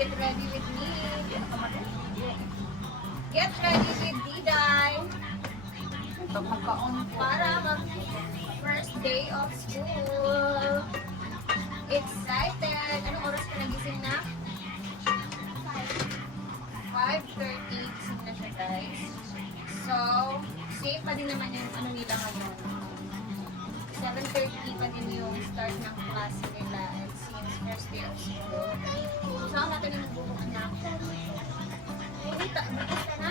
get ready with me. Get ready with Diday. Para mag first day of school. Excited. Anong oras ka nagising na? 5:30. Gising na siya, guys. So, safe pa din naman yung ano nila ngayon. 7:30 pa din yung start ng class nila and since first day of school. Saan natin yung buhok na? Bukas ka na?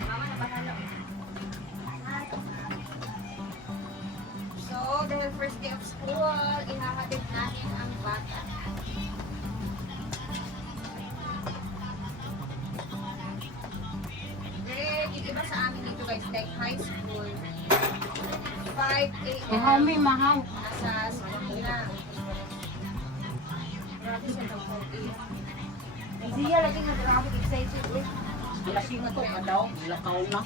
Mama, nabahala. So, dahil first day of school, ihahatid natin ang bata. Yung iba sa amin dito guys, like high school, 5 a.m. Mahal. Nasa school na. Grabe siya daw po. Siya lagi nga grabe excited eh. Laki nga to, kadaw. Lakaw na.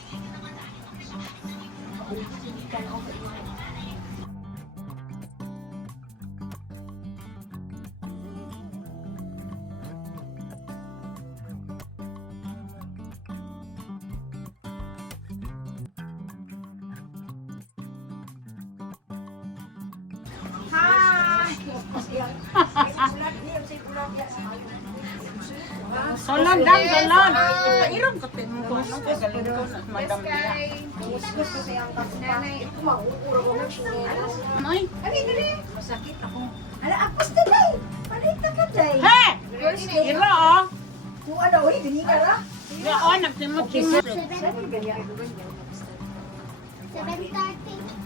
Salad dan, salad. Iram ka tin mo ko. Galing ko na madam niya. Nanay, Ay. Masakit ako. Ala, apos na day. Palita ka day. He! Ira oh. Kung ano, uy, gini ka ra. Ya oh, nagtimot-timot. 7:30.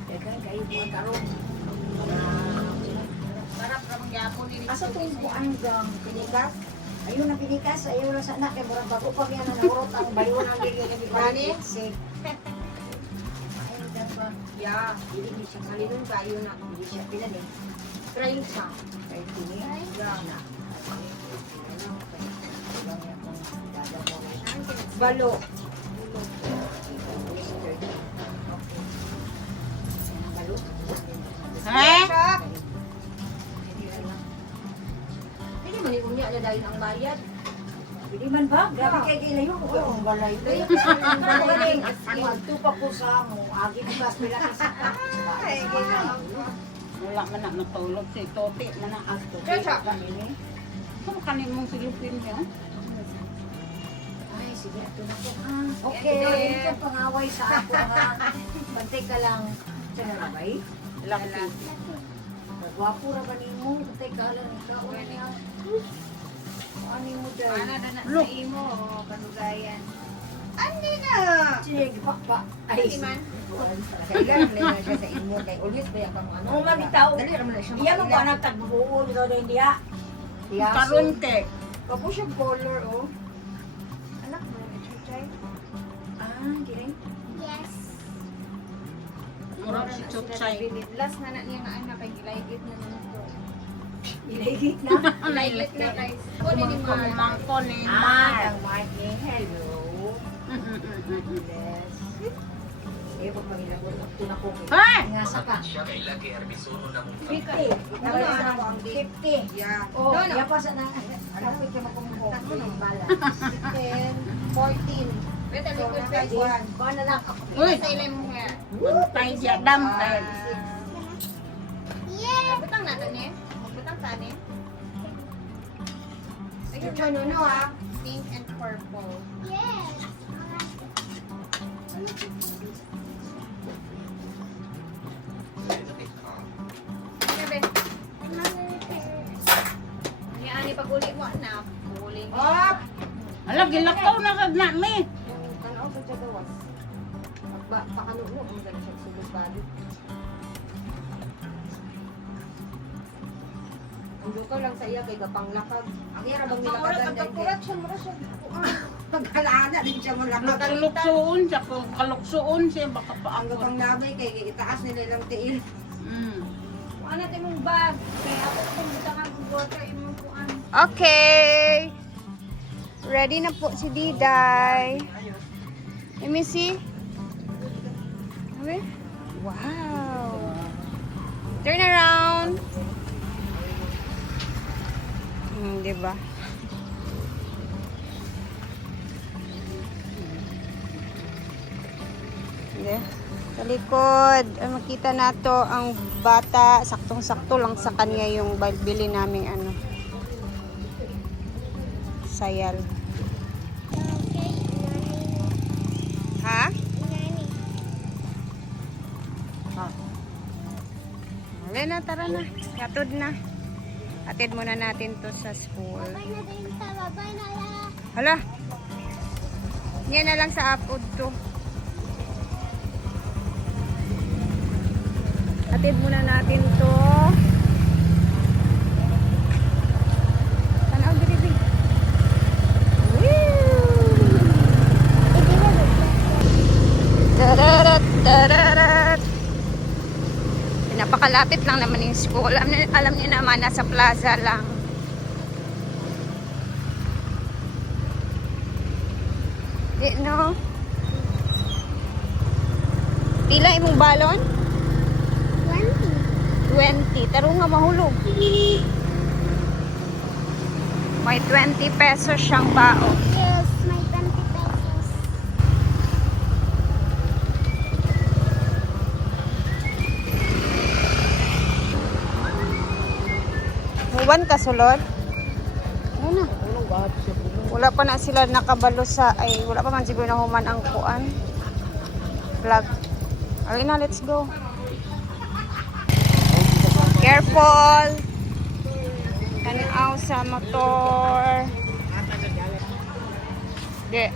Dagan kayo po karon. sarap ka mangyapon ni Asa tong kuan gang pinikas? Ayun ang pinikas, ayun lang sana kay murag bago pa yan na nahurot ang bayo ng dili ni Gani? Sig. Ayun dan ba? Yeah. Dili ni siya kalinon kayo na dili siya pila ni. Try siya. Kay tini. Yeah. Na. Balo. Balo. He? Hindi man yung niya dahil ang bayad. Hindi man ba? Grabe kay gilayo ko ang balay. Galing. Magtupa ko sa mo. Agi ko gas pila ka sa Wala man na natulog si Toti man na asto. Kaya kanini. Kung kanin mong silupin niya. Ay, sige, ito na po. Okay, hindi ka pangaway sa ako ha. Bantay ka lang. Diyan na ba eh? Laki. Gwapo ra ba ni mo? Bantay ka lang. Ikaw na niya. Ano mo dyan? Ana na na Look. sa imo, kanugayan. Andi na! Sige, pakpa. Ay, Ay, man. kailan na siya sa imo. Kay always ba yung ano? Oo, mabitaw. Dali naman na siya. Iya mo ba na tagbuo nito din diya? Karon te. Kapo siya color, oh. Anak mo, exercise? Ah, giring. Yes. Murag si Chuchay. Last na na niya nga anak kay gilaygit na naman to. Ilagit na. Gilaygit na guys. Kunin ni Mar. Kumangko ni Ah, Mar. ang Mark ni hello. Yes. Eh, pag magilabot, ito na ko. He! Ngasa ka. Siya kay lagi herbisuno na mong 50. Ano, 50. Yeah. Oh, No, no. iya pa sa na. Kapit ka makumukho. Tatlo no. Balance. 10, 14. Wait, a liquid face one. Ba na lang ako. Uy! Sa ilim mo hair. Tay siya dam tay. Butang natin eh. Magbutang tani. Ito no ha. Pink and purple. Yes. Sabi, ani pag uli mo na. Uli mo. Ala gilakaw na kag na mi. Tanaw sa gawas. Pakanuno ang ganun siya sulod bali. Ang lukaw lang sa iya kay gapanglakag. Ang ira bang nilakaganda. Pagkurat siya mura siya. Pagkalana din siya mo lang. Kaluksuon siya ko kaluksuon siya baka Ang paangkot. gapang labay kay itaas nila ilang tiil. Ano natin mong bag? Kaya ako kung butang ang water imong kuan. Okay. Ready na po si Diday. Let me see. Wow. Turn around. Di ba? Hindi. Sa likod, makita nato ang bata, saktong-sakto lang sa kanya yung bili namin ano. Sayal. Ha? Wala na, tara na. Katod na. Atid muna natin to sa school. Hala. Yan na lang sa upload to. Atid muna natin to. Tanaw diri. Tararat, tararat. Napakalapit lang naman yung school. Alam niyo naman, nasa plaza lang. Di, no? Pila imong balon? 20. Taro nga mahulog. May 20 pesos siyang baon. Yes, may 20 pesos. Huwan ka sulod? Ano? Wala pa na sila nakabalo sa, ay wala pa man siguro na human ang kuan. Vlog. Okay na, let's go. Careful! Tanaw sa motor. Di.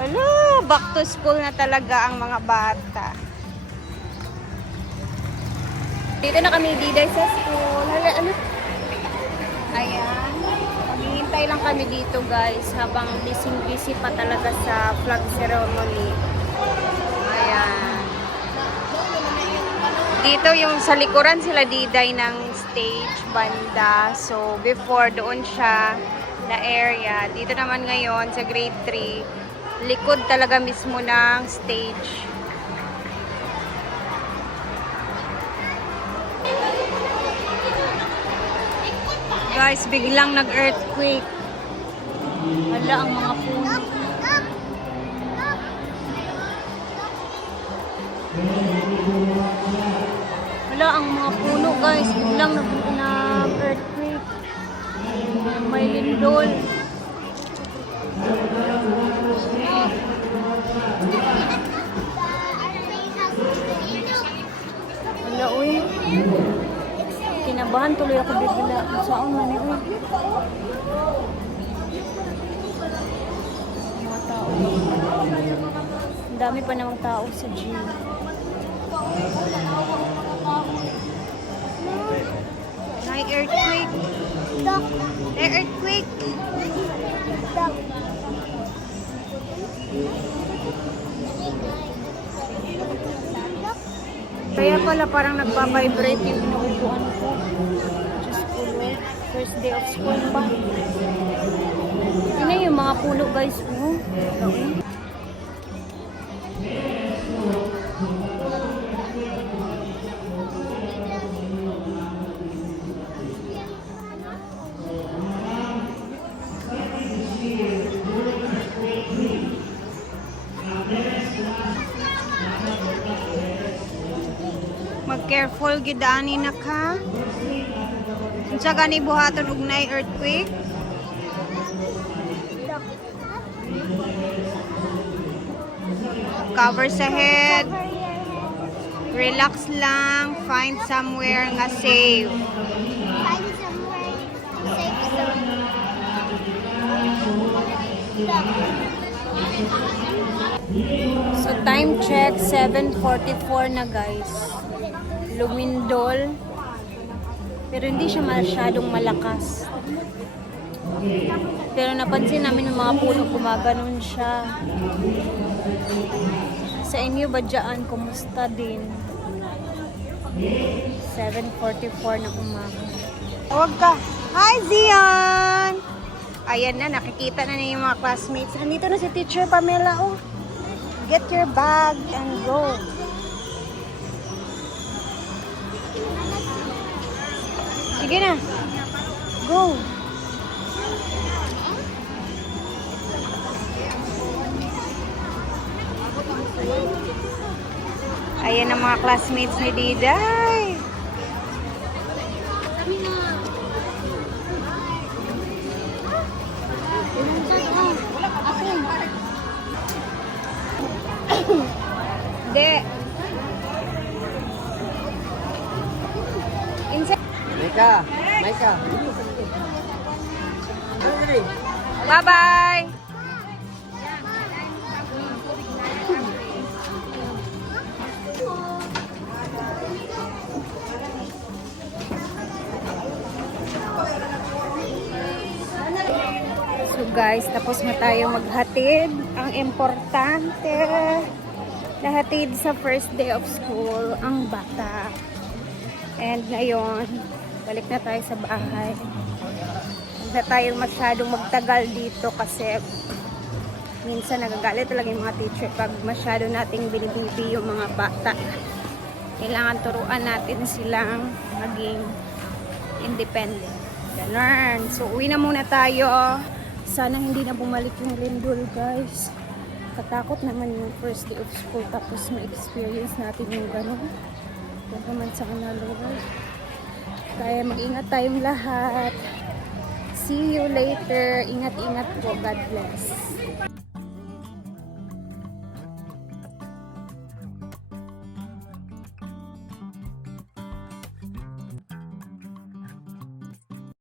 Hello, back to school na talaga ang mga bata. Dito na kami diday sa school. Hala, ano? Ayan. Maghihintay lang kami dito guys habang busy pa talaga sa flag ceremony. Ayan. Dito yung sa likuran sila diday ng stage banda. So before doon siya na area. Dito naman ngayon sa grade 3. Likod talaga mismo ng stage. Guys, biglang nag-earthquake. Wala ang mga puno. Wala ang mga puno guys. Biglang nag-earthquake. May lindol. Wala, uy. Kinabahan tuloy ako bigla. Saan man eh, uy. Mga tao. Ang dami pa namang tao sa gym. May earthquake. May earthquake. Kaya pala parang nagpa-vibrate yung inuupuan ko. Just school. First day of school pa. Yun na yung mga puno guys. Mag-careful gidani na ka. Unsa gani buhaton og nay earthquake? Cover sa head. Relax lang. Find somewhere nga safe. Find somewhere safe zone. So time check 7:44 na guys. Lumindol. Pero hindi siya masyadong malakas. Pero napansin namin yung mga puno gumaganon siya. Sa inyo ba dyan? Kumusta din? 7:44 na umaga. Huwag ka. Hi Zion! Ayan na, nakikita na yung mga classmates. Nandito na si Teacher Pamela. Oh. Get your bag and go. Sige na. Go. Ayan ang mga classmates ni Diday. Hindi. Maika. Bye-bye. So guys, tapos na tayo maghatid. Ang importante, nahatid sa first day of school ang bata. And ngayon, balik na tayo sa bahay. Huwag na tayong masyadong magtagal dito kasi minsan nagagalit talaga yung mga teacher pag masyado nating binibibi yung mga bata. Kailangan turuan natin silang maging independent. Ganun. So, uwi na muna tayo. Sana hindi na bumalik yung lindol, guys. Katakot naman yung first day of school tapos ma-experience natin yung gano'n. Huwag naman sana, Lord. Kaya mag-ingat tayong lahat. See you later. Ingat-ingat po. God bless.